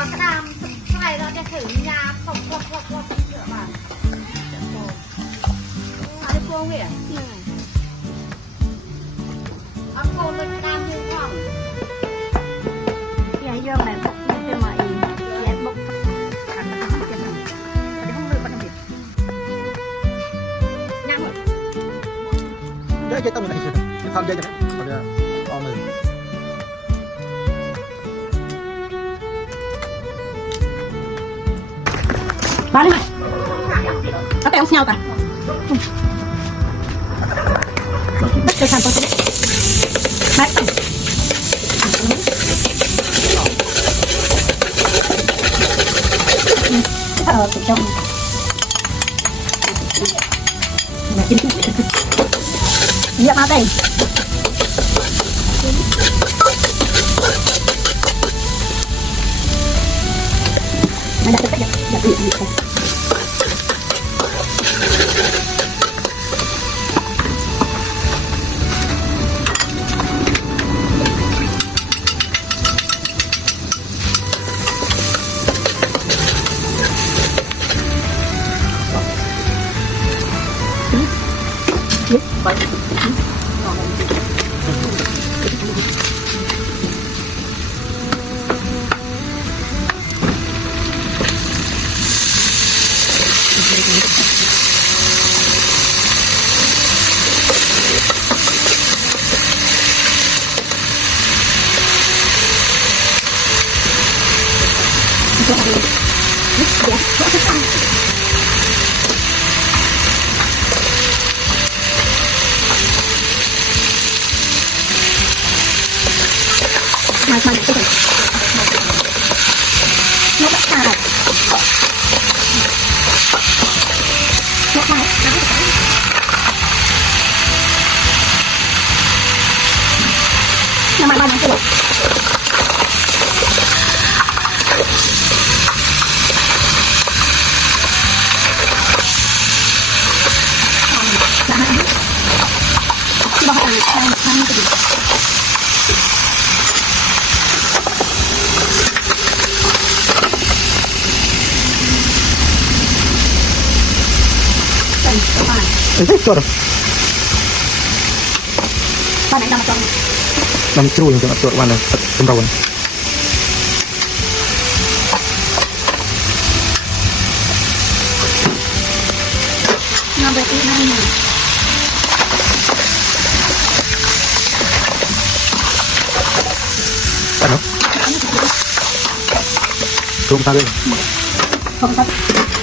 ว่ากระดามใส่เราจะถึงยาตกเยอะมากอะไรพวกเนี่ยเอาโคนเป็นกระดามยืนห้องยายย่อแบบจะมาอีกแย่บกขันมาทำเก็บมันในห้องเลยมันทำเก็บนั่งหมดเยอะต้องไหนสิทำเยอะจังเขาจะเอาหนึ่งมาเลยเอาไปเอาเงากันจะทำตัวนี้มาตั้งถูกต้องมากินเยอะมากเลยไม่ได้อย่าตื่นไปมาไปกันนกตายนกตายน้ำมันมันตัวบอกอะไรทำไม่ดีตัวตอนไหนเรามาจองน้ำจูอย่างตัววันนั้นเป็นเราเนี่ยน้ำเบอร์ตี้น้ำหนึ่งแต่เนาะรวมตาเลยผมครับ